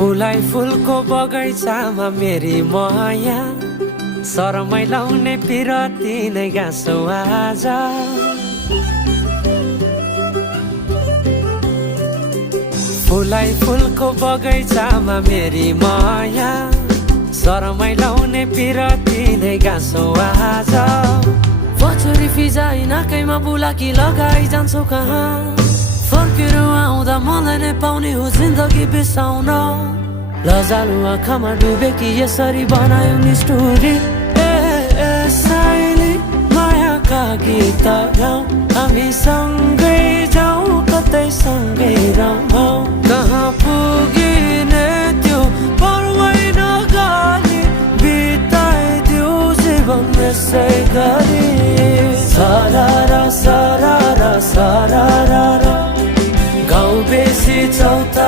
फुलाई फुलको बगैँचामा मेरी माया शरमै लाउने पिरती नै गाँसो आज। फुलाई फुलको बगैँचामा मेरी माया शरमै लाउने पिरती नै गाँसो आज। पछुरी फिजाइ नाकैमा बुलाकी लगाइ जान्छौ कहाँ, फर्केर आउँदा मलाई नै पाउने हो जिन्दगी बिसाउन। लजालु आँखामा डुबेकी यसरी बनायो नि स्टोरी। साइली मायाका गीत गाउँ, हामी सँगै जाउँ कतै सँगै रहौँ। कहाँ